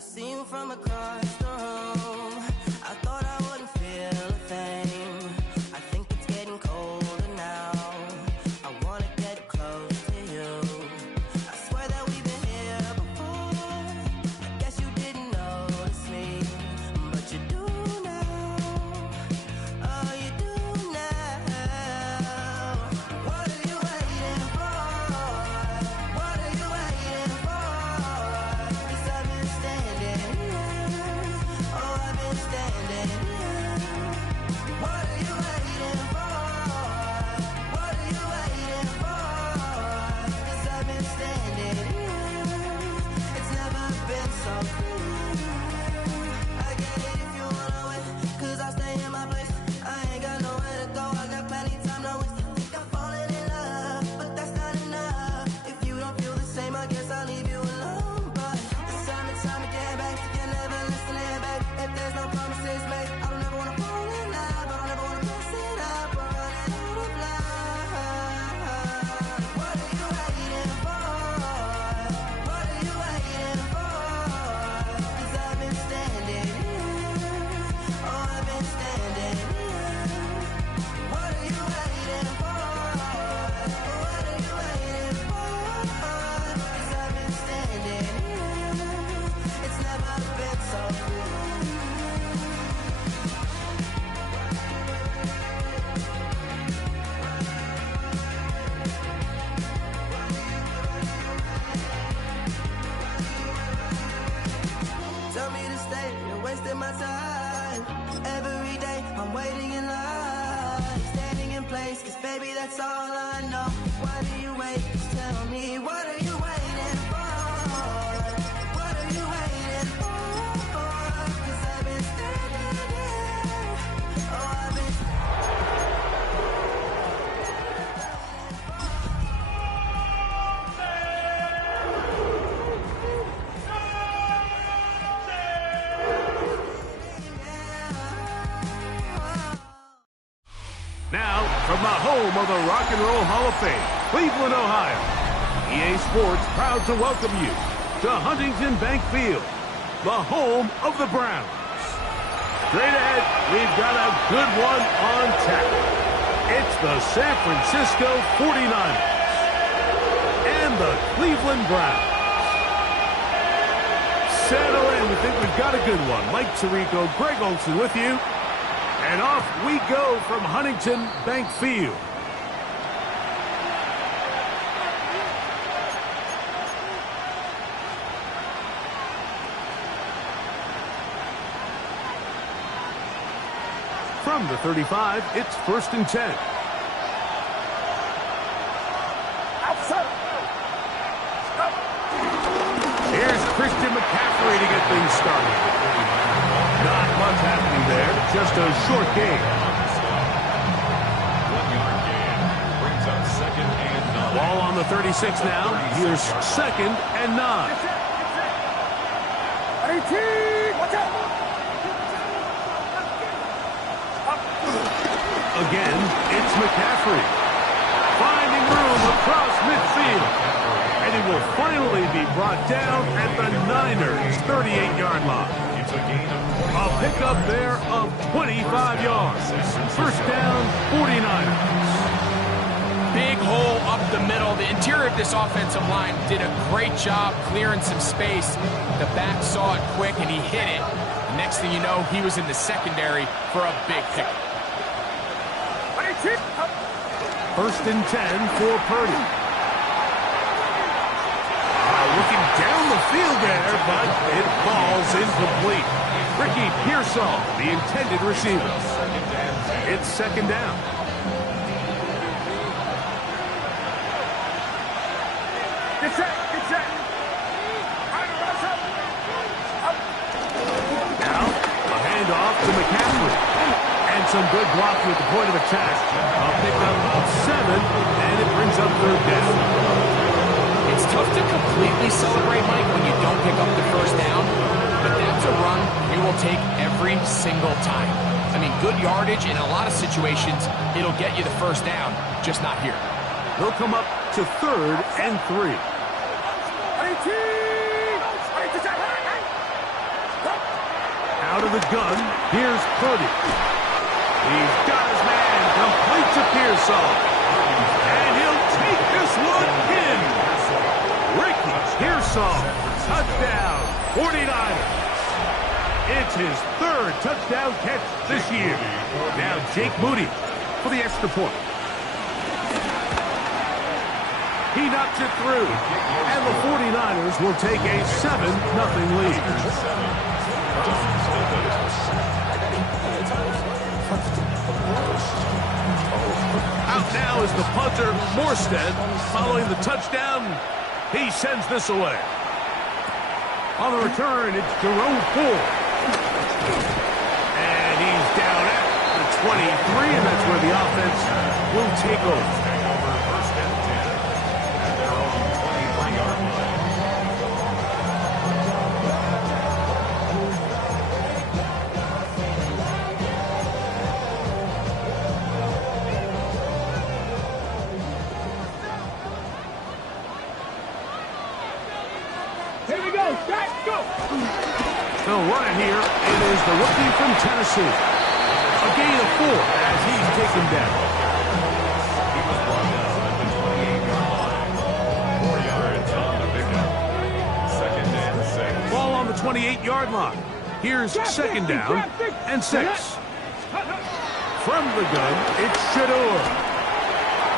see you from across the room. I thought I wouldn't feel a thing. I think it's getting colder now. I wanna get close to you. I swear that we've been here before. I guess you didn't notice me, but you do now. Oh, you do now. What are you waiting for? What are you waiting for? 'Cause I've been standing here. Oh, I've been standing here. What are you waiting for? What are you waiting for? 'Cause I've been standing here. It's never been so clear. I get it if you wanna wait, 'cause I'll stay in my place. I ain't got nowhere to go, I got plenty time to waste. I think I'm falling in love, but that's not enough. If you don't feel the same, I guess I'll leave you alone. But it's time to get back. You never listen, babe. If there's no promises made, I don't ever wanna fall in love. I don't ever wanna mess it up or run out of love. What are you waiting for? What are you waiting for? 'Cause I've been standing here. Oh, I've been standing here. What are you waiting for? What are you waiting for? 'Cause I've been standing here. It's never been so clear. Tell me to stay, you're wasting my time. Every day I'm waiting in line, standing in place, 'cause baby that's all I know. Why do you wait? Just tell me, what are you waiting for? What are you waiting for? 'Cause I've been standing here. Oh, I've been Now, from the home of the Rock and Roll Hall of Fame, Cleveland, Ohio, EA Sports proud to welcome you to Huntington Bank Field, the home of the Browns. Straight ahead, we've got a good one on tap. It's the San Francisco 49ers and the Cleveland Browns. Settle in, we think we've got a good one. Mike Tirico, Greg Olson with you. And off we go from Huntington Bank Field. From the 35, it's 1st and 10. Here's Christian McCaffrey to get things started. Not much happening there, just a short game. 1-yard gain. Brings up 2nd and 9. Ball on the 36 now. Here's 2nd and 9. Again, it's McCaffrey. Finding room across midfield. And he will finally be brought down at the Niners' 38-yard line. It's a gain of A pickup there of 25 yards. 1st down, 49ers. Big hole up the middle. The interior of this offensive line did a great job clearing some space. The back saw it quick, and he hit it. The next thing you know, he was in the secondary for a big pickup. 1st and 10 for Purdy. Looking down the field there, but it falls incomplete. Ricky Pearsall, the intended receiver. It's 2nd down. Get set. Now, a handoff to McCaffrey. And some good blocking at the point of attack. A pickup of 7, and it brings up 3rd down. It's tough to completely celebrate, Mike, when you don't pick up the 1st down, but that's a run you will take every single time. I mean, good yardage in a lot of situations, it'll get you the 1st down, just not here. They'll come up to 3rd and 3. Out of the gun, here's Cody. He's got his man, complete to Pearsall. And he'll take this one in. Ricky Pearsall, touchdown, 49ers. It's his third touchdown catch this year. Now Jake Moody for the extra point. He knocks it through, and the 49ers will take a 7-0 lead. Out now is the punter, Morstead. Following the touchdown, he sends this away. On the return, it's Jerome Ford. And he's down at the 23, and that's where the offense will take over. First and 10 at their own 23-yard line. Here we go. Shot, go. They'll run it here. It is the rookie from Tennessee. A gain of 4 as he's taken down. He was brought down at the 28-yard line. 4 yards on the pickup. Second and 6. Ball on the 28-yard line. Here's second down and 6. From the gun, it's Shador.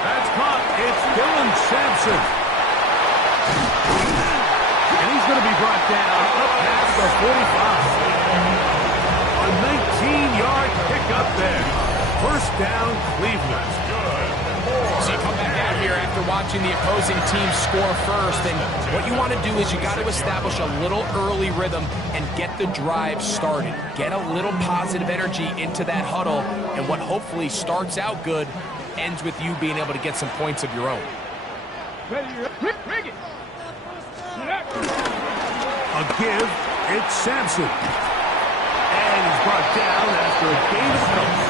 That's caught. It's Dylan Sampson. And he's going to be brought down up past the 45. A 19-yard pickup there. First down, Cleveland. So you come back out here after watching the opposing team score first, and what you want to do is you got to establish a little early rhythm and get the drive started. Get a little positive energy into that huddle, and what hopefully starts out good ends with you being able to get some points of your own. A give, it's Sampson. And he's brought down after a gain of a couple.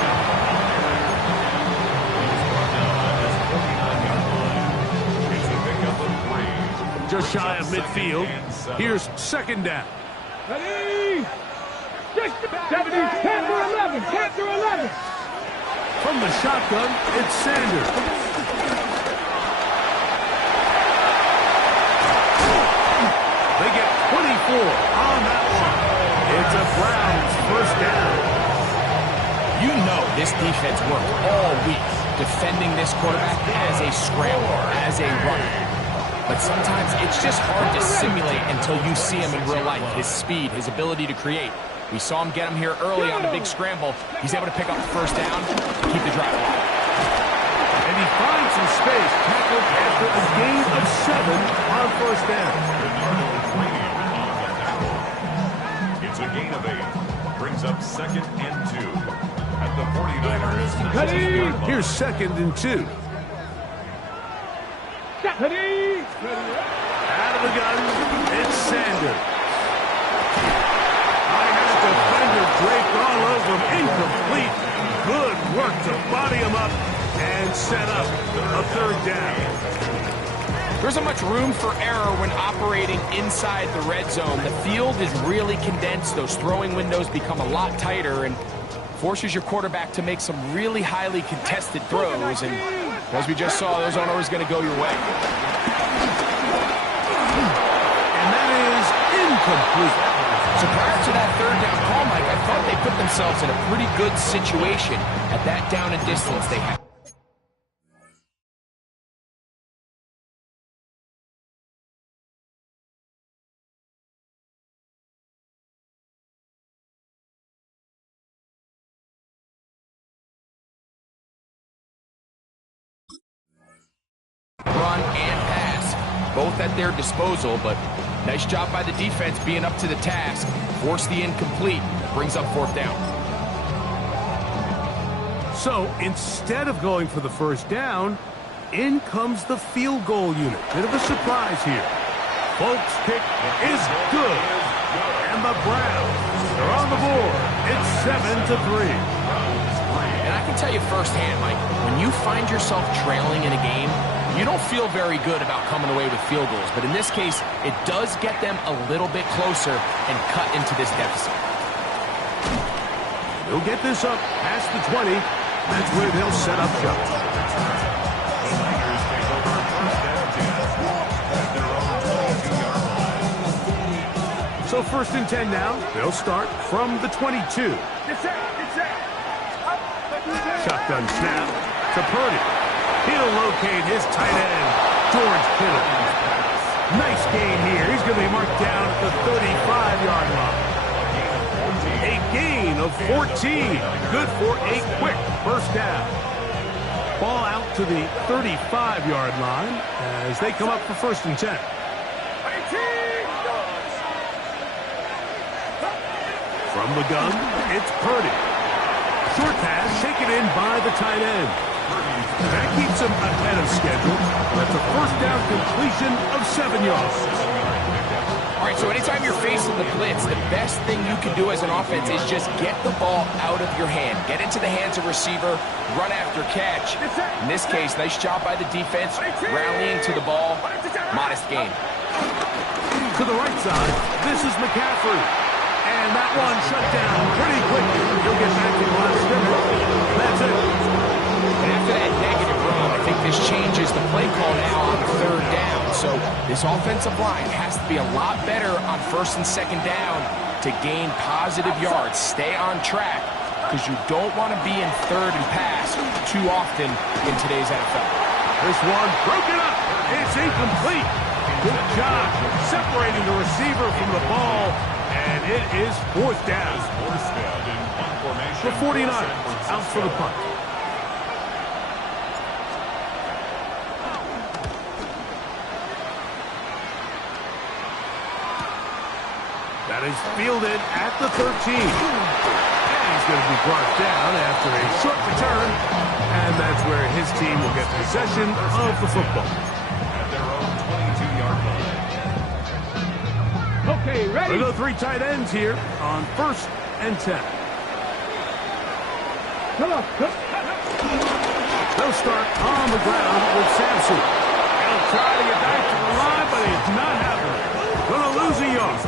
Just shy of midfield. Here's second down. Ready? 70, 10 through 11, 10 through 11. From the shotgun, it's Sanders. They get 24 on that one. It's a Browns first down. You know this defense worked all week defending this quarterback as a scrambler, as a runner. But sometimes it's just hard to simulate until you see him in real life. His speed, his ability to create. We saw him get him here early on the big scramble. He's able to pick up the first down, keep the drive alive. And he finds some space, tackled after a gain of 7 on first down. It's a gain of 8. Brings up second and 2 at the 49ers. Ready? Here's second and 2. Ready? Out of the gun, it's Sanders. I had a defender draped all over him, incomplete. Good work to body him up and set up a third down. There isn't much room for error when operating inside the red zone. The field is really condensed. Those throwing windows become a lot tighter and forces your quarterback to make some really highly contested throws. And as we just saw, those aren't always going to go your way. And that is incomplete. So prior to that third down call, Mike, I thought they put themselves in a pretty good situation at that down and distance they had. Run and pass, both at their disposal, but nice job by the defense being up to the task. Force the incomplete, brings up fourth down. So instead of going for the first down, in comes the field goal unit. Bit of a surprise here. Folks' kick is good. And the Browns are on the board. It's 7-3. And I can tell you firsthand, Mike, when you find yourself trailing in a game, you don't feel very good about coming away with field goals. But in this case, it does get them a little bit closer and cut into this deficit. He'll get this up past the 20. That's where they'll set up shop. The Niners take over first and 10 at their own 22-yard line. So first and 10 now. They'll start from the 22. Shotgun snap to Purdy. He'll locate his tight end, George Kittle. Nice gain here. He's going to be marked down at the 35-yard line. A gain of 14. Good for a quick first down. Ball out to the 35-yard line as they come up for first and 10. From the gun, it's Purdy. Short pass taken in by the tight end. That keeps him ahead of schedule. That's a first down completion of 7 yards. All right, so anytime you're facing the blitz, the best thing you can do as an offense is just get the ball out of your hand. Get into the hands of receiver, run after catch. In this case, nice job by the defense, rallying to the ball. Modest gain. To the right side, this is McCaffrey. And that one shut down pretty quickly. He'll get back to the line of scrimmage. That's it. And after that negative run, I think this changes the play call now on third down. So this offensive line has to be a lot better on first and second down to gain positive yards. Stay on track because you don't want to be in third and pass too often in today's NFL. This one broken up. It's incomplete. Good job separating the receiver from the ball. And it is fourth down. The 49ers out for the punt. That is fielded at the 13. And he's going to be brought down after a short return. And that's where his team will get possession of the football. At their own 22-yard line. Okay, ready? We'll go three tight ends here on first and 10. Come on. They'll start on the ground with Sampson. He'll try to get back to the line, but it's not happening. Going to lose a yard.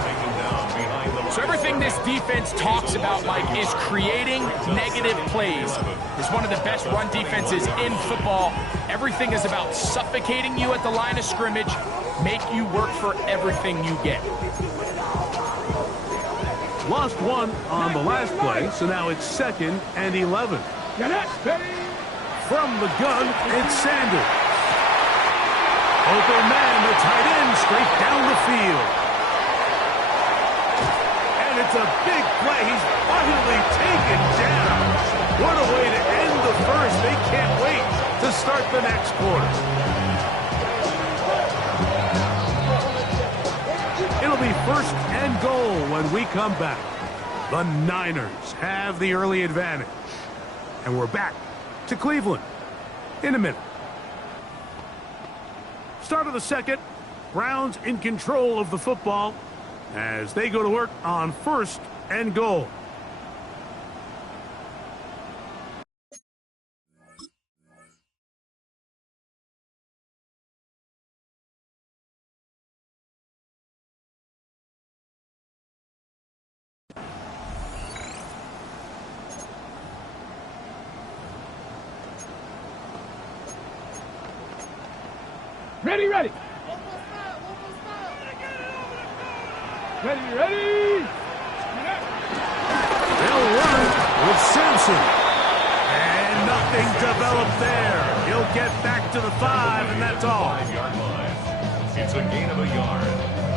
So everything this defense talks about, Mike, is creating negative plays. It's one of the best run defenses in football. Everything is about suffocating you at the line of scrimmage, make you work for everything you get. Lost one on the last play, so now it's second and 11. From the gun, it's Sanders. Open man, the tight end, straight down the field. And it's a big play. He's finally taken down. What a way to end the first. They can't wait to start the next quarter. It'll be first and goal when we come back. The Niners have the early advantage. And we're back to Cleveland in a minute. Start of the second. Browns in control of the football as they go to work on first and goal. Ready, ready. Ready. They'll run with Sampson. And nothing developed there. He'll get back to the 5, and that's all. 5-yard line. It's a gain of a yard.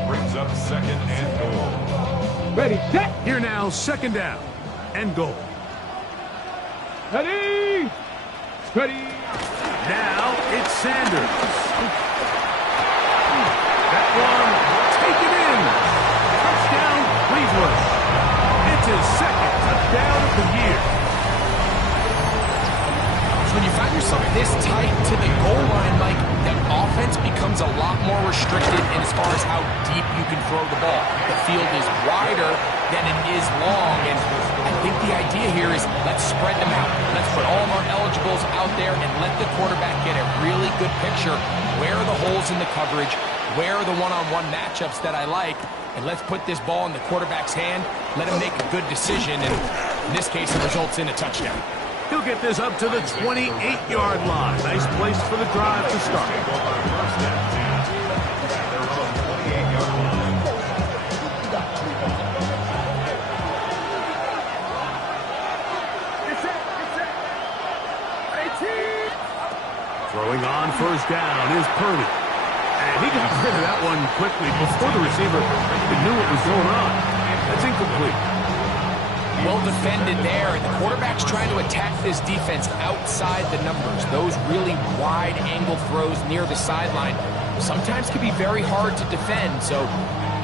Brings up second and goal. Ready, set. Here now, second down and goal. Ready. Ready. Now it's Sanders. That one taken in. Touchdown, Cleveland. It's his second touchdown of the year. So when you find yourself this tight to the goal line, Mike, that offense becomes a lot more restricted in as far as how deep you can throw the ball. The field is wider than it is long, and I think the idea here is let's spread them out. Let's put all of our eligibles out there and let the quarterback get a really good picture. Where are the holes in the coverage? Where are the one-on-one matchups that I like? And let's put this ball in the quarterback's hand, let him make a good decision, and In this case, it results in a touchdown. He'll get this up to the 28-yard line. Nice place for the drive to start. Throwing on first down is Purdy. And he got rid of that one quickly before the receiver even knew what was going on. That's incomplete. Well defended there, and the quarterback's trying to attack this defense outside the numbers. Those really wide angle throws near the sideline sometimes can be very hard to defend, so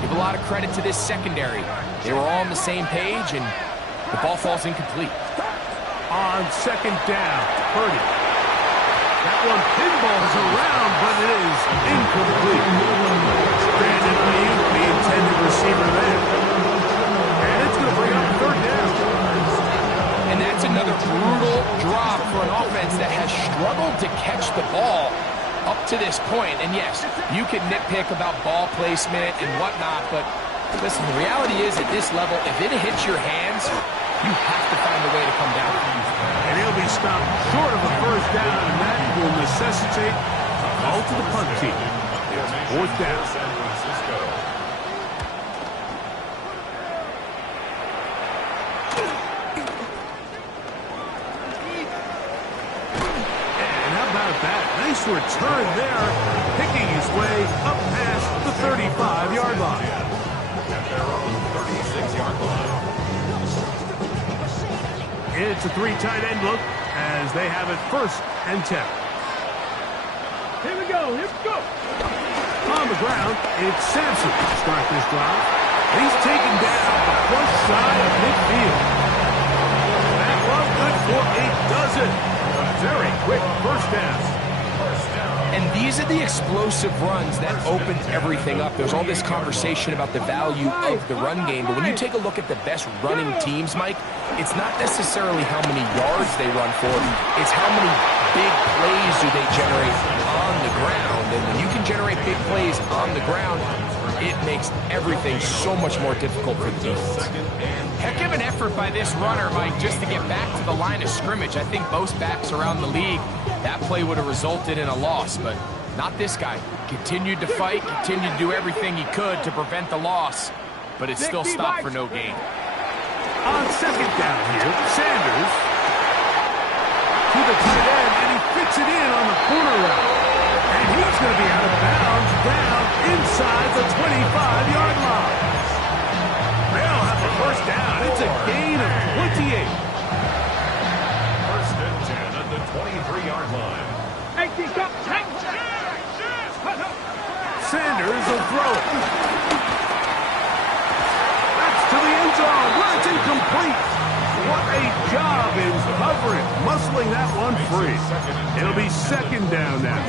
give a lot of credit to this secondary. They were all on the same page, and the ball falls incomplete. On second down, Purdy. That one pinballs around, but it is incomplete. Brandon Ayuk, the intended receiver there. And it's going to bring up third down. And that's another brutal drop for an offense that has struggled to catch the ball up to this point. And yes, you can nitpick about ball placement and whatnot, but listen, the reality is at this level, if it hits your hands, you have to find a way to come down. And he'll be stopped short of a first down, and that will necessitate a call to the punt team. It's fourth down. San Francisco. And how about that? Nice return there, picking his way up past the 35-yard line. At their own 36-yard line. It's a three tight end look as they have it first and 10. Here we go. Here we go. On the ground, it's Sampson to start this drive. He's taken down just shy of midfield. That was good for a dozen. A very quick first down. And these are the explosive runs that open everything up. There's all this conversation about the value of the run game, but when you take a look at the best running teams, Mike, it's not necessarily how many yards they run for, it's how many big plays do they generate on the ground. And when you can generate big plays on the ground, it makes everything so much more difficult for the defense. Heck of an effort by this runner, Mike, just to get back to the line of scrimmage. I think most backs around the league, that play would have resulted in a loss, but not this guy. Continued to fight, continued to do everything he could to prevent the loss, but it still stopped for no gain. On second down here, Sanders to the tight end, and he fits it in on the corner route. And he's going to be out of bounds down inside the 25-yard line. They'll have the first down. It's a gain of 28. First and 10 at the 23-yard line. Sanders will throw it. That's to the end zone where it's incomplete. What a job in covering, muscling that one free. It'll be second down now.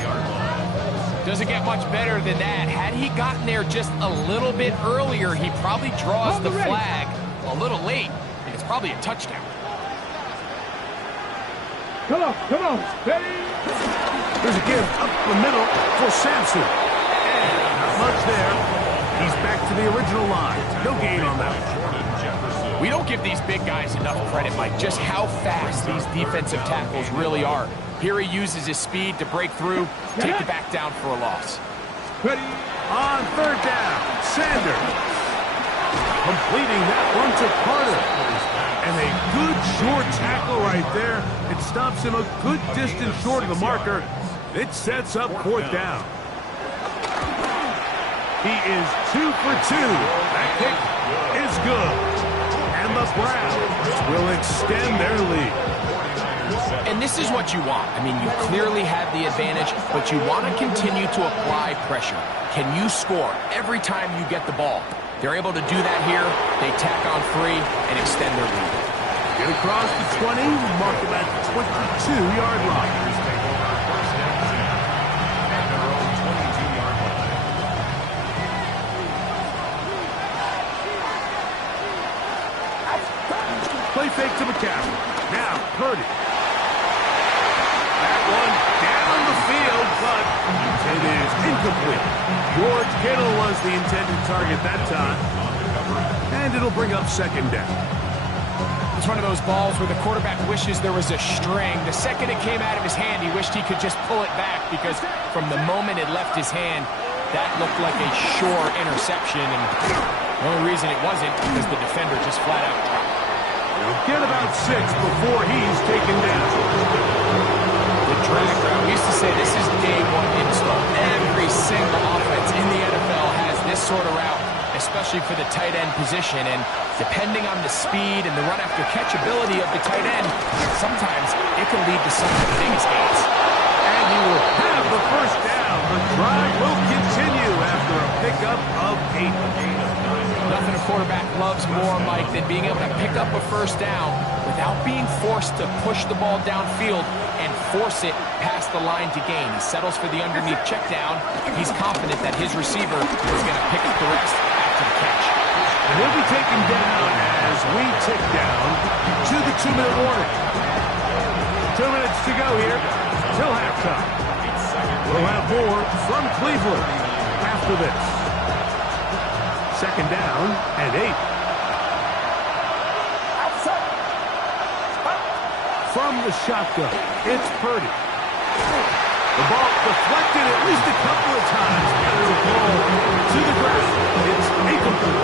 Doesn't get much better than that. Had he gotten there just a little bit earlier, he probably draws the flag a little late. And it's probably a touchdown. Come on, come on. Ready? There's a give up the middle for Sampson. And not much there. He's back to the original line. No gain on that one. We don't give these big guys enough credit, Mike, just how fast these defensive tackles really are. Here he uses his speed to break through, take the back down for a loss. Ready? On third down, Sanders completing that one to Carter. And a good short tackle right there. It stops him a good distance short of the marker. It sets up fourth down. He is 2 for 2. That kick is good. And the Browns will extend their lead. And this is what you want. I mean, you clearly have the advantage, but you want to continue to apply pressure. Can you score every time you get the ball? They're able to do that here. They tack on 3 and extend their lead. Get across the 20, mark him at the 22-yard line. Play fake to McCaffrey. Now, Purdy. That one down the field, but it is incomplete. George Kittle was the intended target that time. And it'll bring up second down. It's one of those balls where the quarterback wishes there was a string. The second it came out of his hand, he wished he could just pull it back because from the moment it left his hand, that looked like a sure interception. And the only reason it wasn't because the defender just flat out dropped. He'll get about 6 before he's taken down. The drag route. We used to say this is day one install. Every single offense in the NFL has this sort of route, especially for the tight end position. And depending on the speed and the run-after-catch ability of the tight end, sometimes it can lead to some of the biggest gains. And he will have the first down. The drive will continue after a pickup of 8. Nothing a quarterback loves more, Mike, than being able to pick up a first down without being forced to push the ball downfield and force it past the line to gain. He settles for the underneath check down. He's confident that his receiver is going to pick up the rest after the catch. And he'll be taken down as we tick down to the 2-minute warning. 2 minutes to go here till halftime. We'll have more from Cleveland after this. Second down and 8. From the shotgun, it's Purdy. The ball deflected at least a couple of times. And it'll fall to the ground. It's incomplete.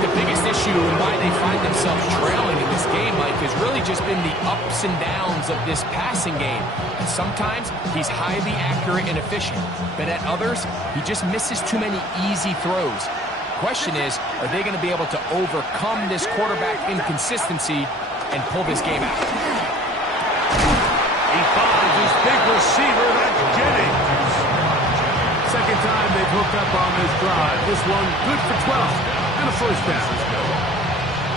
The biggest issue and why they find themselves trailing in this game, Mike, has really just been the ups and downs of this passing game. And sometimes he's highly accurate and efficient, but at others, he just misses too many easy throws. Question is, are they going to be able to overcome this quarterback inconsistency and pull this game out? He finds his big receiver, that's Jennings. Second time they've hooked up on this drive. This one good for 12 and a first down.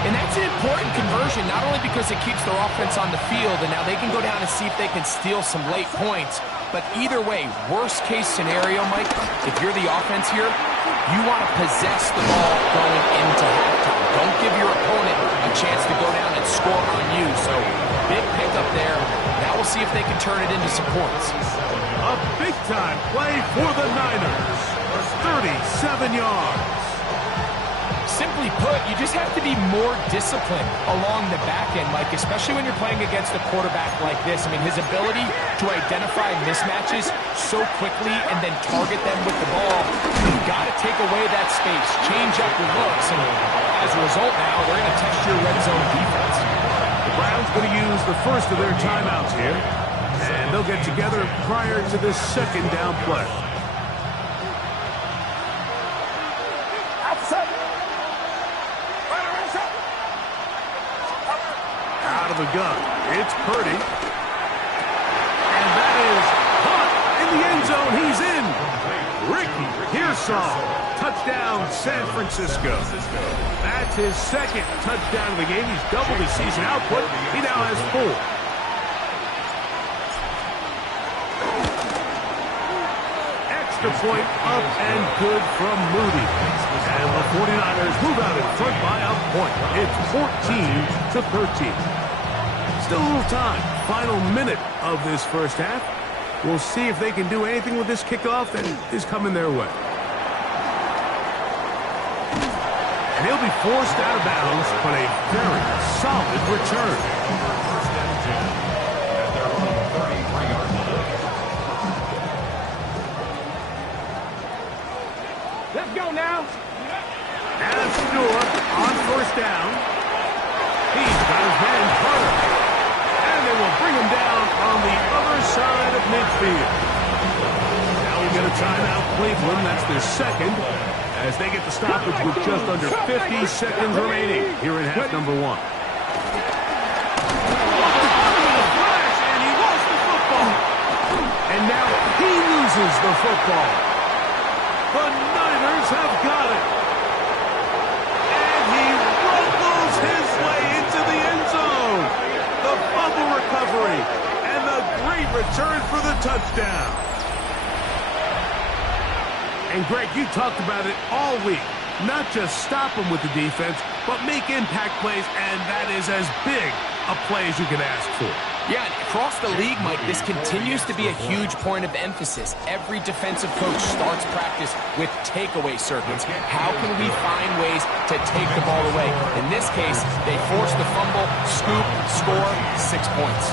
And that's an important conversion, not only because it keeps their offense on the field, and now they can go down and see if they can steal some late points. But either way, worst case scenario, Mike, if you're the offense here, you want to possess the ball going into halftime. Don't give your opponent a chance to go down and score on you. So big pickup there. Now we'll see if they can turn it into some points. A big-time play for the Niners. 37 yards. Simply put, you just have to be more disciplined along the back end, Mike, especially when you're playing against a quarterback like this. I mean, his ability to identify mismatches so quickly and then target them with the ball, you've got to take away that space, change up your looks, and as a result now, they're going to test your red zone defense. The Browns going to use the first of their timeouts here, and they'll get together prior to this second down play. Out of the gun, it's Purdy. And that is caught in the end zone. He's in. Ricky Pearsall. Touchdown, San Francisco. That's his second touchdown of the game. He's doubled his season output. He now has 4. Extra point up and good from Moody. And the 49ers move out in front by a point. It's 14-13. Still a little time. Final minute of this first half. We'll see if they can do anything with this kickoff that is coming their way. And he'll be forced out of bounds, but a very solid return. First and 10 at their own 33-yard line. Let's go now. And Stewart on first down. He's got his man Carter. And they will bring him down on the other side of midfield. Now we get a timeout, Cleveland. That's their second, as they get the stoppage with just under 50 seconds remaining here in half number 1. And he lost the football. And now he loses the football. The Niners have got it. And he rumbles his way into the end zone. The fumble recovery and the great return for the touchdown. And Greg, you talked about it all week. Not just stop them with the defense, but make impact plays, and that is as big a play as you can ask for. Yeah, and across the league, Mike, this continues to be a huge point of emphasis. Every defensive coach starts practice with takeaway circuits. How can we find ways to take the ball away? In this case, they force the fumble, scoop, score, 6 points.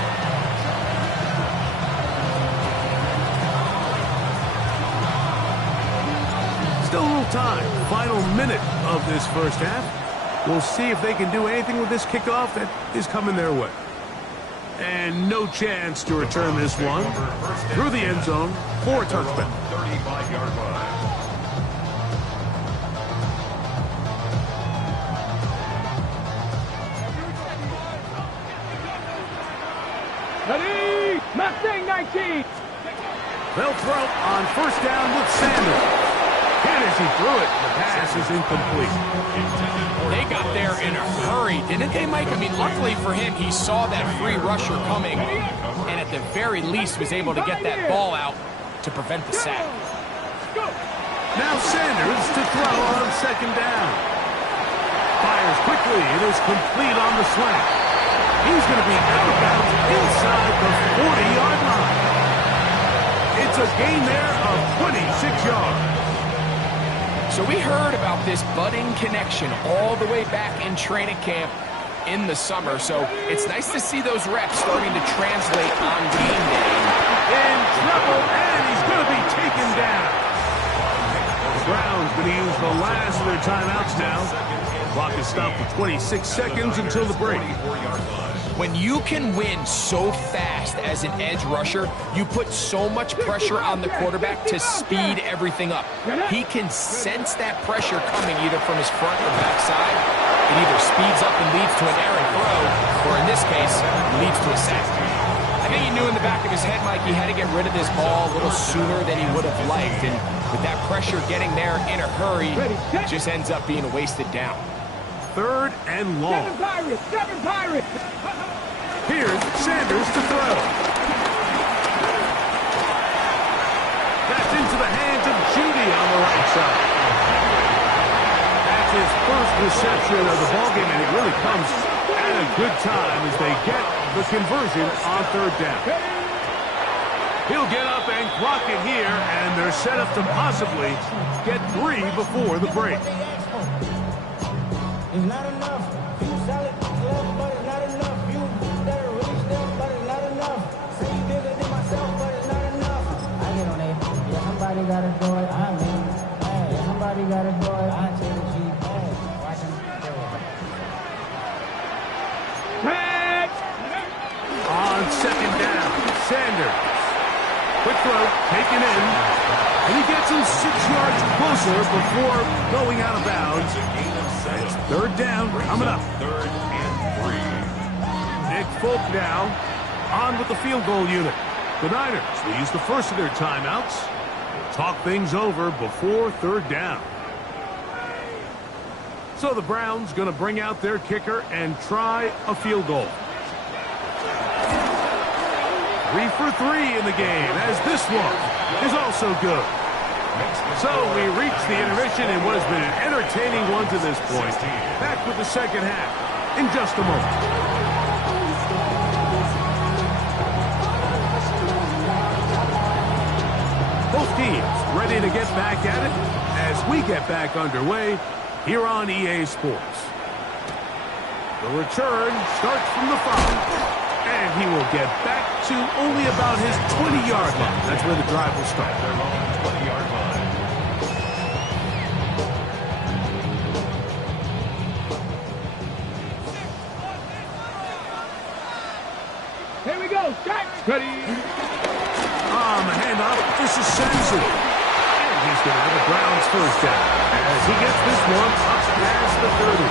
Still a little time. Final minute of this first half. We'll see if they can do anything with this kickoff that is coming their way. And no chance to return this one through the end zone for a touchback. 35-yard line. Ready? Mustang 19. They'll throw on first down with Sanders. And as he threw it, the pass is incomplete. They got there in a hurry, didn't they, Mike? I mean, luckily for him, he saw that free rusher coming, and at the very least was able to get that ball out to prevent the sack. Now Sanders to throw on second down. Fires quickly. It is complete on the slant. He's going to be out of bounds inside the 40-yard line. It's a gain there of 26 yards. So we heard about this budding connection all the way back in training camp in the summer. So it's nice to see those reps starting to translate on game day. In trouble, and he's going to be taken down. The Browns going to use the last of their timeouts now. Clock is stopped for 26 seconds until the break. When you can win so fast as an edge rusher, you put so much pressure on the quarterback to speed everything up. He can sense that pressure coming either from his front or back side. It either speeds up and leads to an errant throw, or in this case, leads to a sack. I think he knew in the back of his head, Mike, he had to get rid of this ball a little sooner than he would have liked. And with that pressure getting there in a hurry, it just ends up being a wasted down. Third and long. Seven Pirates. Here's Sanders to throw. That's into the hands of Judy on the right side. That's his first reception of the ballgame, and it really comes at a good time as they get the conversion on third down. He'll get up and clock it here, and they're set up to possibly get 3 before the break. It's not enough. You solid love, but it's not enough. You better really step, but it's not enough. Say you bigger than myself, but it's not enough. I get on it. Yeah, somebody gotta do it. I mean, hey, somebody gotta do it. I take the G. Hey, watch him do it. Tag. On second down, Sanders. Quick throw, taken in. And he gets him 6 yards closer before going out of bounds. It's third down coming up. Third and 3. Nick Folk now on with the field goal unit. The Niners will use the first of their timeouts. Talk things over before third down. So the Browns going to bring out their kicker and try a field goal. 3 for 3 in the game, as this one is also good. So we reach the intermission in what has been an entertaining one to this point. Back with the second half in just a moment. Both teams ready to get back at it as we get back underway here on EA Sports. The return starts from the 5. And he will get back to only about his 20-yard line. That's where the drive will start. Their own 20-yard line. Here we go. Jack. Ready. On the handoff, this is Sensi. And he's going to have a Browns first down as he gets this one up past the 30.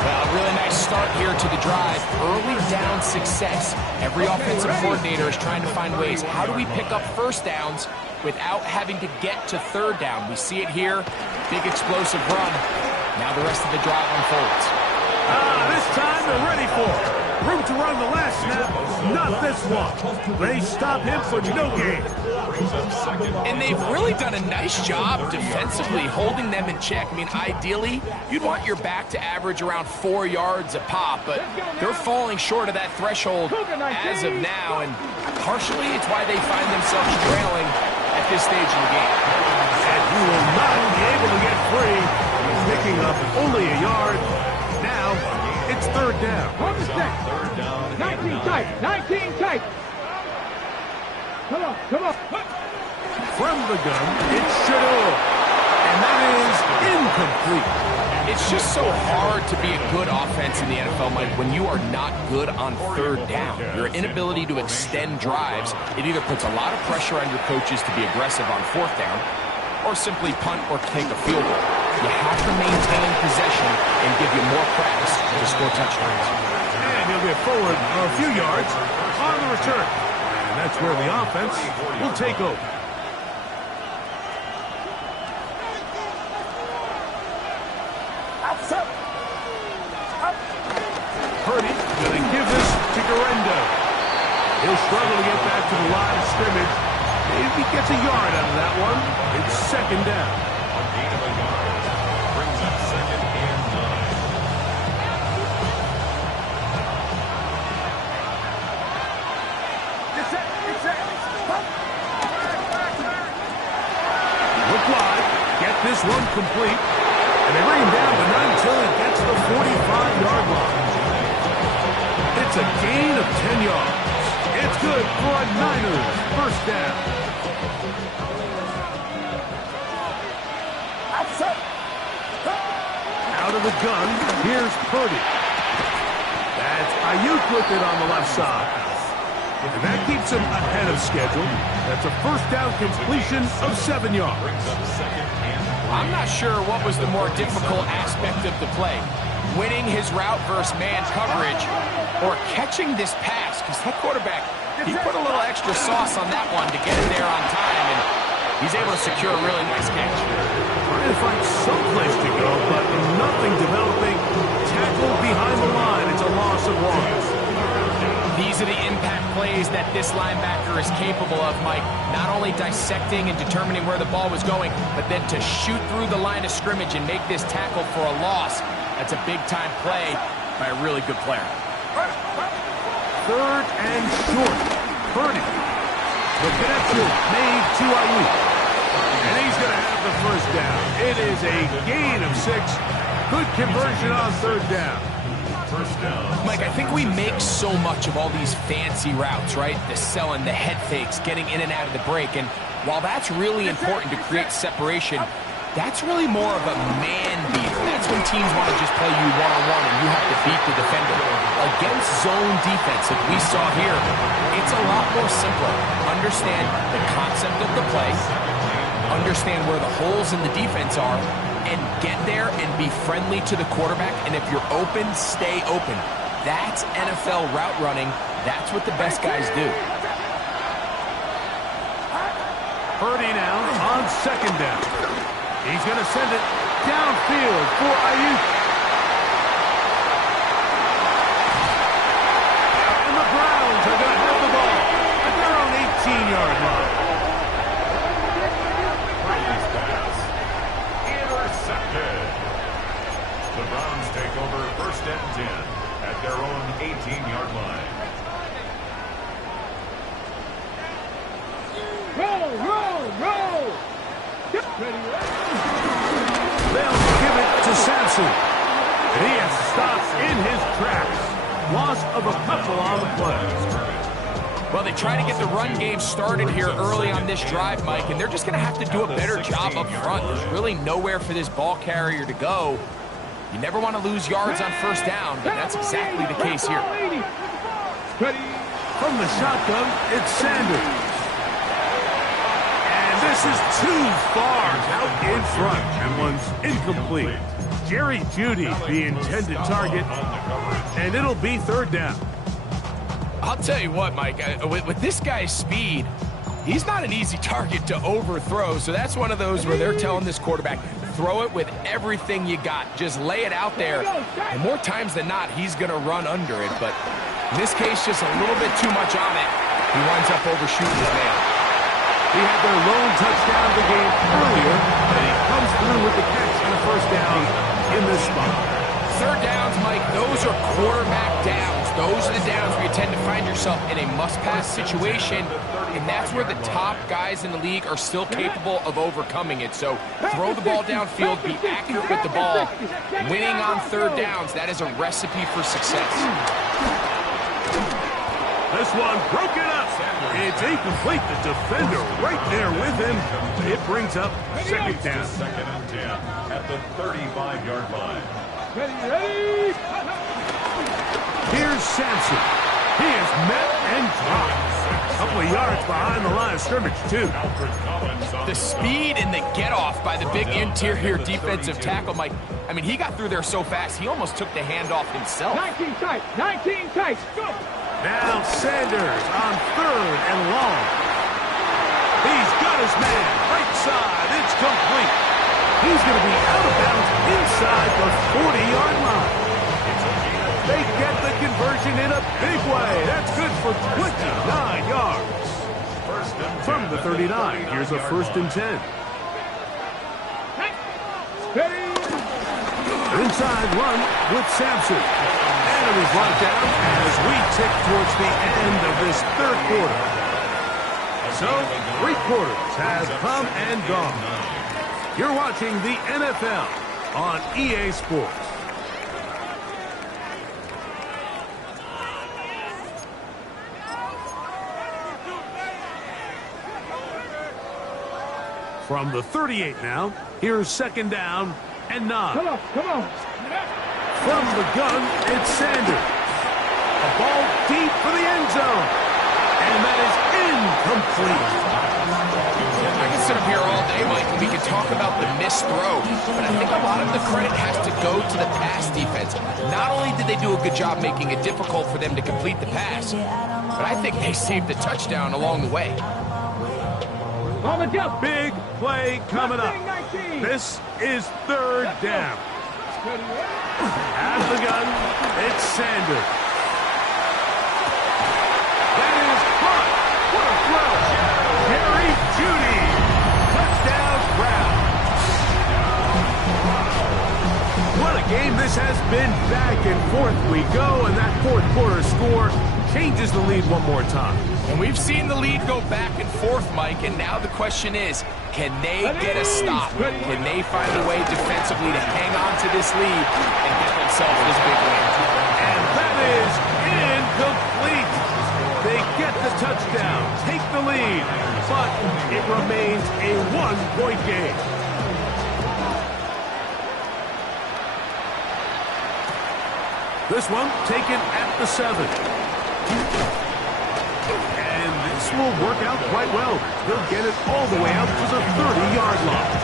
Well, a really nice start here to the drive. Early down success. Every offensive coordinator is trying to find ways. How do we pick up first downs without having to get to third down? We see it here. Big explosive run. Now the rest of the drive unfolds. This time they're ready for it. Room to run the last snap. Not this one. They stop him for no gain. Brings up second And they've really done a nice job defensively holding them in check. I mean, ideally, you'd want your back to average around 4 yards a pop, but they're falling short of that threshold as of now, and partially it's why they find themselves trailing at this stage in the game. And he will not be able to get free. He's picking up only a yard. Now, it's third down. On the set. 19 tight. 19 tight. Come on, come on. From the gun, it's Shador. And that is incomplete. It's just so hard to be a good offense in the NFL, Mike, when you are not good on third down. Your inability to extend drives, it either puts a lot of pressure on your coaches to be aggressive on fourth down, or simply punt or take a field goal. You have to maintain possession and give you more practice to score touchdowns. And he'll get forward a few yards on the return. And that's where the offense will take over. Purdy going to give this to Gridiron. He'll struggle to get back to the line of scrimmage. Maybe gets a yard out of that one. It's second down. A gain of a yard brings up 2nd and 9. Look wide. Get this one complete. And they bring him down to 9 until he gets the 45-yard line. It's a gain of 10 yards. It's good for a Niners first down. Out of the gun, here's Purdy. That's Ayuk with it on the left side. And that keeps him ahead of schedule. That's a first down completion of 7 yards. brings up 2nd and 3. I'm not sure what was the more difficult aspect of the play. Winning his route versus man coverage or catching this pass, because that quarterback, he put a little extra sauce on that one to get it there on time, and he's able to secure a really nice catch. Trying to find some place to go, but nothing developing. Tackle behind the line. It's a loss of 1. These are the impact plays that this linebacker is capable of, Mike. Not only dissecting and determining where the ball was going, but then to shoot through the line of scrimmage and make this tackle for a loss. That's a big-time play by a really good player. Third and short. Purdy. The connection made to Ayuk. And he's going to have the first down. It is a gain of 6. Good conversion on third down. First down. Mike, I think we make so much of all these fancy routes, right? The selling, the head fakes, getting in and out of the break. And while that's really important to create separation, that's really more of a man beater. That's when teams want to just play you one-on-one and you have to beat the defender. Against zone defense, like we saw here, it's a lot more simpler. Understand the concept of the play, understand where the holes in the defense are, and get there and be friendly to the quarterback. And if you're open, stay open. That's NFL route running. That's what the best guys do. Purdy now on second down. He's going to send it downfield for Ayuk. And the Browns are going to have the ball at their own 18-yard line. Brady's pass. Intercepted. The Browns take over 1st and 10 at their own 18-yard line. Roll, roll, roll. Get ready. They'll give it to Sampson. And he has stopped in his tracks. Loss of a couple on the play. Well, they try to get the run game started here early on this drive, Mike, and they're just going to have to do a better job up front. There's really nowhere for this ball carrier to go. You never want to lose yards on first down, but that's exactly the case here. Ready. From the shotgun, it's Sanders. And this is too far out in front. That one's incomplete. Jerry Jeudy, the intended target, and it'll be third down. I'll tell you what, Mike, with this guy's speed, he's not an easy target to overthrow. So that's one of those where they're telling this quarterback, throw it with everything you got. Just lay it out there. And more times than not, he's going to run under it. But in this case, just a little bit too much on it. He winds up overshooting his man. He had their lone touchdown of the game earlier, and he comes through with the catch and a first down in this spot. Third downs, Mike, those are quarterback downs. Those are the downs where you tend to find yourself in a must-pass situation, and that's where the top guys in the league are still capable of overcoming it. So throw the ball downfield, be accurate with the ball. Winning on third downs, that is a recipe for success. This one broken up. It's incomplete. The defender right there with him. It brings up second down. Second and 10 at the 35-yard line. Ready. Here's Sampson. He is met and dropped. A couple of yards behind the line of scrimmage, too. The speed and the get-off by the big interior defensive tackle, Mike. I mean, he got through there so fast, he almost took the handoff himself. 19 tight. Go. Now Sanders on third and long. He's got his man. Right side. It's complete. He's going to be out of bounds inside the 40-yard line. They get the conversion in a big way. That's good for 29 yards. From the 39, here's a first and 10. Ready. Inside run with Sampson. And he's brought down as we tick towards the end of this third quarter. So, 3 quarters have come and gone. You're watching the NFL on EA Sports. From the 38 now, here's second down and 9. Come on. From the gun, it's Sanders. A ball deep for the end zone. And that is incomplete. I can sit up here all day, Mike, and we can talk about the missed throw, but I think a lot of the credit has to go to the pass defense. Not only did they do a good job making it difficult for them to complete the pass, but I think they saved the touchdown along the way. On the jump. Big play coming up. 19. This is third down. At the gun, it's Sanders. That is caught. What a throw. Jerry Jeudy. Touchdown Browns. What a game this has been. Back and forth we go, and that fourth quarter score changes the lead one more time. And we've seen the lead go back and forth, Mike, and now the question is, can they get a stop? Can they find a way defensively to hang on to this lead and get themselves this big win? And that is incomplete. They get the touchdown, take the lead, but it remains a one-point game. This one taken at the 7. This will work out quite well. He'll get it all the way out to the 30-yard line.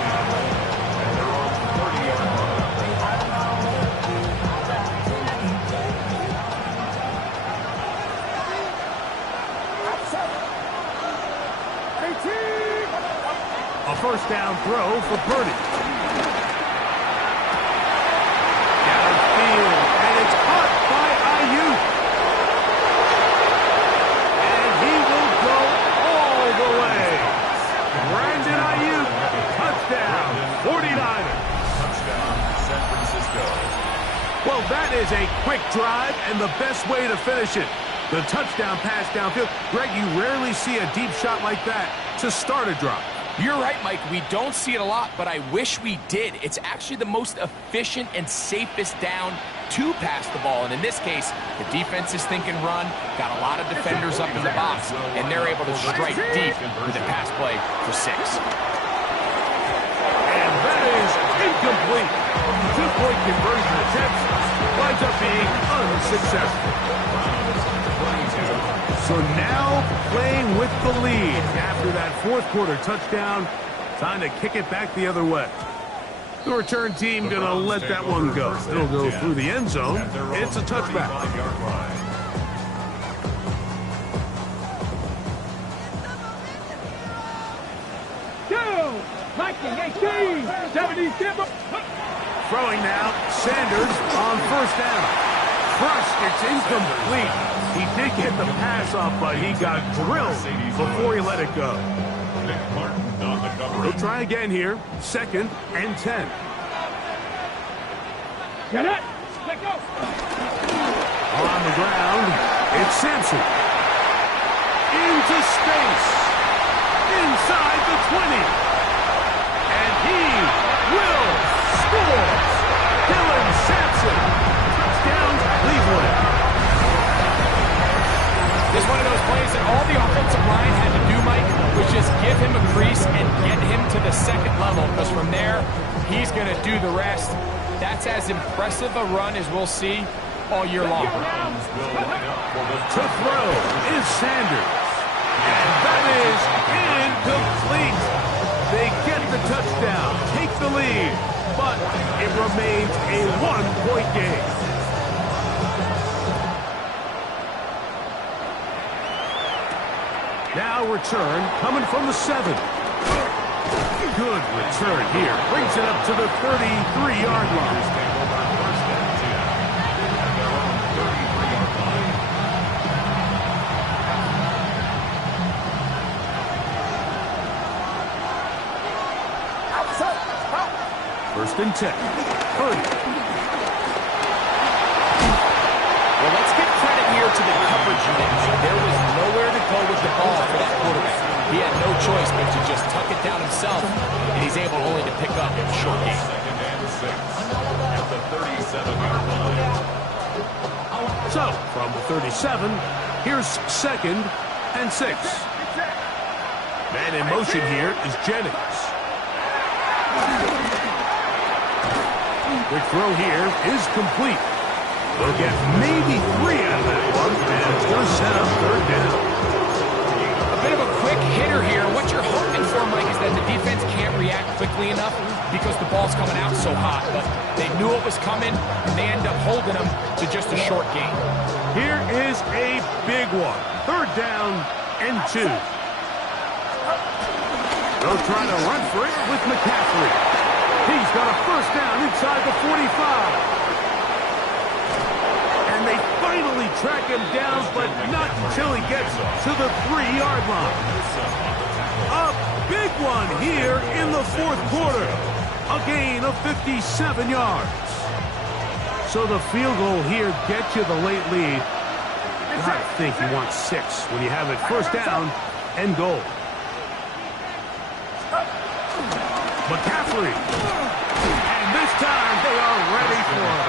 A first down throw for Purdy. Downfield, and it's caught by Ayuk. Brandon Ayuk, touchdown, 49ers. Touchdown, San Francisco. Well, that is a quick drive and the best way to finish it. The touchdown pass downfield. Greg, you rarely see a deep shot like that to start a drive. You're right, Mike. We don't see it a lot, but I wish we did. It's actually the most efficient and safest down to pass the ball. And in this case, the defense is thinking run, got a lot of defenders up in the box, and they're able to strike deep with a pass play for 6. And that is incomplete. 2-point conversion attempt winds up being unsuccessful. So now playing with the lead after that fourth quarter touchdown. Time to kick it back the other way. The return team going to let that one go. It'll go through the end zone. It's a touchback. Two. 19, 18, 77. Throwing now, Sanders on first down. Crushed, it's incomplete. He did get the pass off, but he got drilled before he let it go. Nick Martin on the coverage. He'll try again here. 2nd and 10. Get it. Let go. On the ground, it's Sampson. Into space. Inside the 20. And he will score. Dylan Sampson. Touchdown, Cleveland. This is one of those plays that all the offensive line had to do, Mike, was just give him a crease and get him to the 2nd level, because from there, he's going to do the rest. That's as impressive a run as we'll see all year long. To throw is Sanders. And that is incomplete. They get the touchdown, take the lead, but it remains a 1-point game. Now return coming from the 7. Good return here. Brings it up to the 33-yard line. First and 10. Purdy. Well, let's give credit here to the coverage unit. There was nowhere to go with the ball for that quarterback. He had no choice but to just tuck it down himself, and he's able only to pick up in a short game. 2nd and 6 at the 37-yard line. So, from the 37, here's 2nd and 6. Man in motion here is Jennings. Quick throw here is complete. They'll get maybe 3 out of that one, and it's going to set up 3rd down. A bit of a quick hitter here. What you're hoping for, Mike, is that the defense can't react quickly enough because the ball's coming out so hot. But they knew it was coming, and they end up holding them to just a short gain. Here is a big one. 3rd down and 2. They'll try to run for it with McCaffrey. He's got a 1st down inside the 45. And they finally track him down, but not until he gets to the 3-yard line. A big one here in the 4th quarter. A gain of 57 yards. So the field goal here gets you the late lead. I think you want 6 when you have it 1st down and goal. McCaffrey. And this time they are ready for him.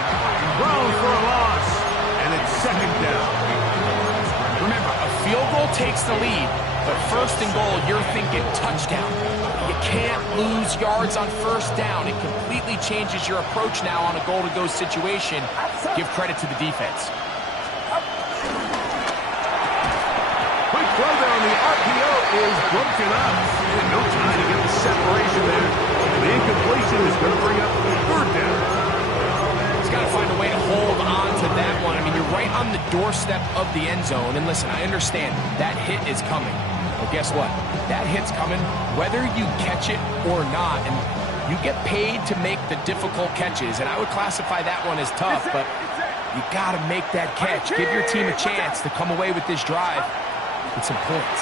Thrown for a loss. And it's 2nd down. Remember, a field goal takes the lead, but 1st and goal, you're thinking touchdown. You can't lose yards on 1st down. It completely changes your approach now on a goal-to-go situation. Give credit to the defense. Quick throw there on the RPO is broken up. And no time to get the separation there. The incompletion is going to bring up 3rd down. He's got to find a way to hold on to that one. I mean, you're right on the doorstep of the end zone. And listen, I understand that hit is coming. But guess what? That hit's coming whether you catch it or not. And you get paid to make the difficult catches. And I would classify that one as tough, but you got to make that catch. Give your team a chance to come away with this drive with some points.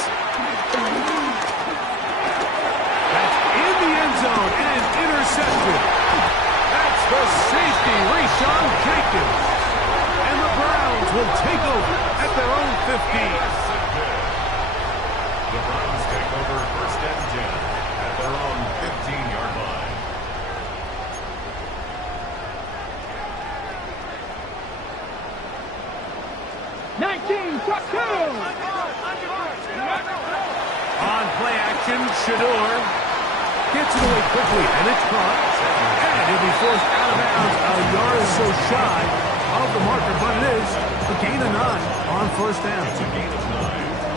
That's in the end zone and intercepted. That's the safety, Rashawn Jenkins. And the Browns will take over at their own 15. The Browns take over 1st and 10 at their own 15-yard line. On play action, Shador gets it away quickly, and it's caught. And he'll be forced out of bounds a yard or so shy of the marker, but it is a gain of 9 on 1st down.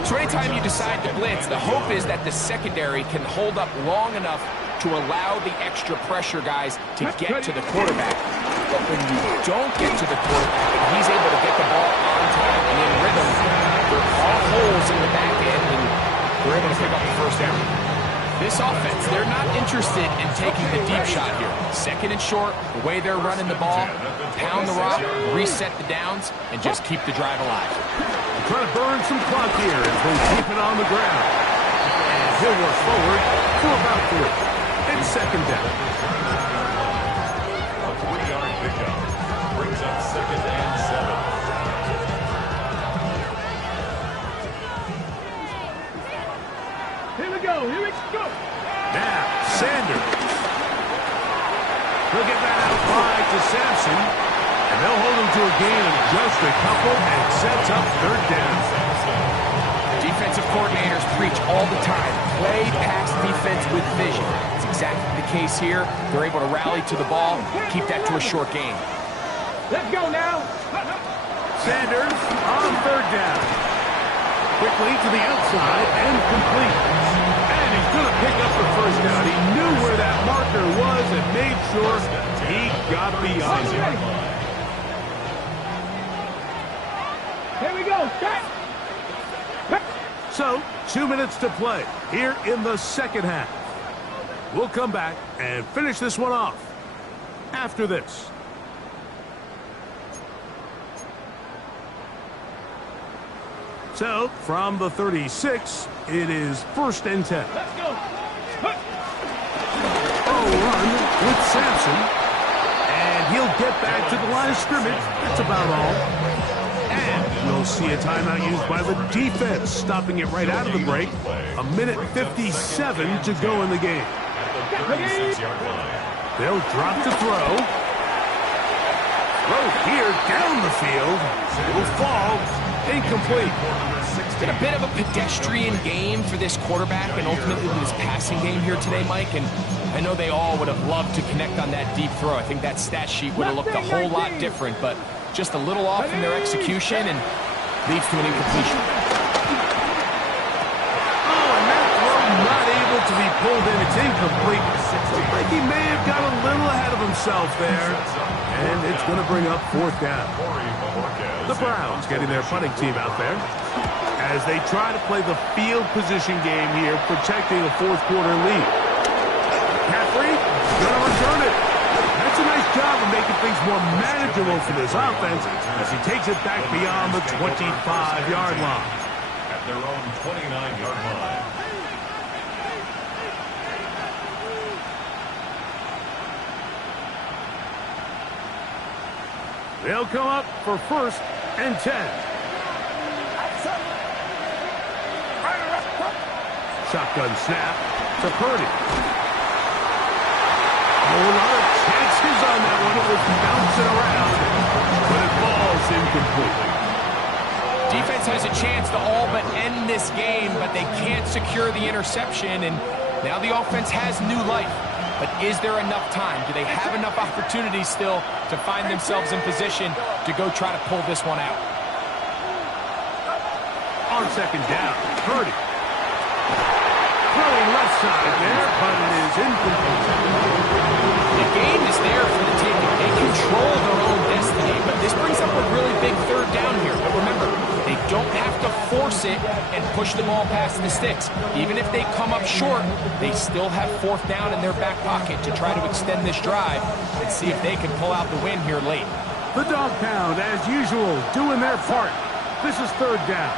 So anytime you decide to blitz, the hope is that the secondary can hold up long enough to allow the extra pressure guys to get to the quarterback. But when you don't get to the quarterback and he's able to get the ball on time and in rhythm, there are all holes in the back end, and they're able to pick up the 1st down. This offense, they're not interested in taking the deep shot here. 2nd and short, the way they're running the ball, pound the rock, reset the downs, and just keep the drive alive. Trying to burn some clock here as they keep it on the ground. And he'll work forward for about 3. It's second down. A 3-yard pickup brings up 2nd and 7. Here we go. Here we go. Now, Sanders. He'll get that out wide to Sampson. And they'll hold him to a gain of just a couple and sets up 3rd down. Defensive coordinators preach all the time. Play pass defense with vision. It's exactly the case here. They're able to rally to the ball, keep that to a short gain. Let's go now. Sanders on 3rd down. Quickly to the outside and complete. And he's going to pick up the 1st down. He knew where that marker was and made sure he got beyond it. Here we go. Start. So, 2 minutes to play here in the second half. We'll come back and finish this one off after this. So, from the 36, it is 1st and 10. Let's go. Run with Sampson. And he'll get back to the line of scrimmage. That's about all. And we'll see a timeout used by the defense, stopping it right out of the break. 1:57 to go in the game. At the 36-yard line. They'll drop to throw. Throw here down the field. Will fall. Incomplete. It's been a bit of a pedestrian game for this quarterback and ultimately this passing game here today, Mike. And I know they all would have loved to connect on that deep throw. I think that stat sheet would have looked a whole lot different, but just a little off in their execution and leads to an incompletion. Oh, and that throw not able to be pulled in. It's incomplete. Looks like he may have got a little ahead of himself there. And it's going to bring up 4th down. The Browns getting their punting team out there as they try to play the field position game here, protecting a 4th quarter lead. McCaffrey going to return it. That's a nice job of making things more manageable for this offense as he takes it back beyond the 25-yard line. At their own 29-yard line. They'll come up for 1st and 10. Shotgun snap to Purdy. A lot of chances on that one. It was bouncing around, but it falls incomplete. Defense has a chance to all but end this game, but they can't secure the interception, and now the offense has new life. But is there enough time? Do they have enough opportunities still to find themselves in position to go try to pull this one out? On 2nd down, Purdy. Throwing left side there, but it is incomplete. The game is there for the taking. They control their own destiny, but this brings up a really big 3rd down here. But remember, they don't have to force it and push the ball past the sticks. Even if they come up short, they still have 4th down in their back pocket to try to extend this drive and see if they can pull out the win here late. The dog pound, as usual, doing their part. This is 3rd down.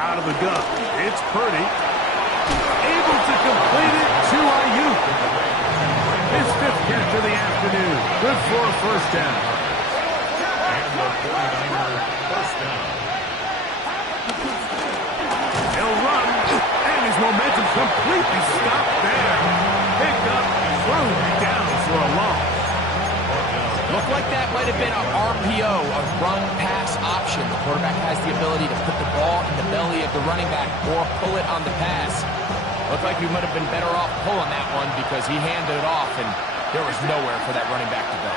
Out of the gun, it's Purdy. Able to complete it to Ayuk. His 5th catch of the afternoon. Good for a 1st down. And the 49er 1st down. He'll run, and his momentum completely stopped there. Picked up, thrown down for a loss. Looked like that might have been an RPO, a run-pass option. The quarterback has the ability to put the ball in the belly of the running back or pull it on the pass. Looked like we might have been better off pulling that one because he handed it off, and there was nowhere for that running back to go.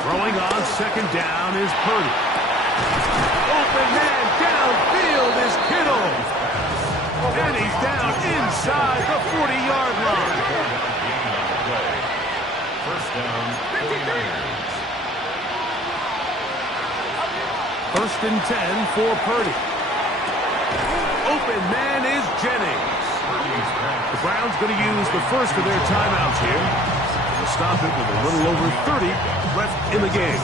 Throwing on 2nd down is Purdy. Open man downfield is Kittle. And he's down inside the 40-yard line. 1st down, 49ers. 1st and 10 for Purdy. Open man is Jennings. The Browns going to use the first of their timeouts here to stop it with a little over 30 left in the game.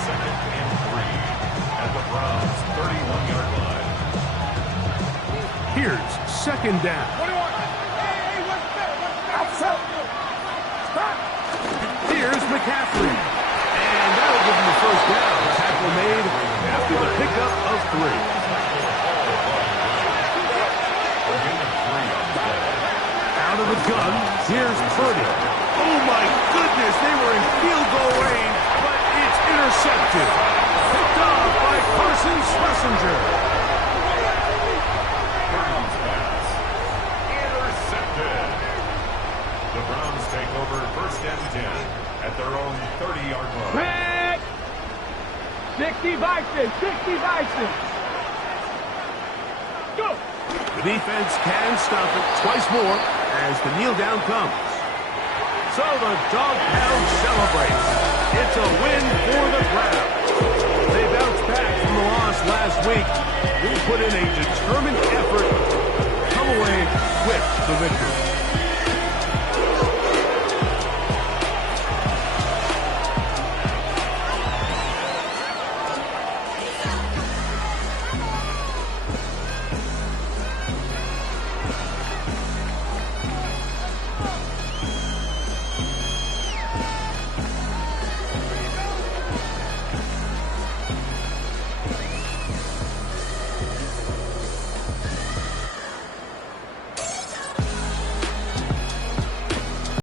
second down. Here's McCaffrey. And that'll give him the first down. Tackle made after the pickup of 3. Out of the gun, here's Purdy. Oh my goodness, they were in field goal range, but it's intercepted. Picked off by Carson Schlesinger. Browns pass. Intercepted. The Browns take over 1st and 10 at their own 30-yard line. Back. 60 Vikings, 60 Vikings. Go. The defense can stop it twice more as the kneel down comes. So the dog pound celebrates. It's a win for the Browns. They bounced back from the loss last week. They put in a determined effort, come away with the victory.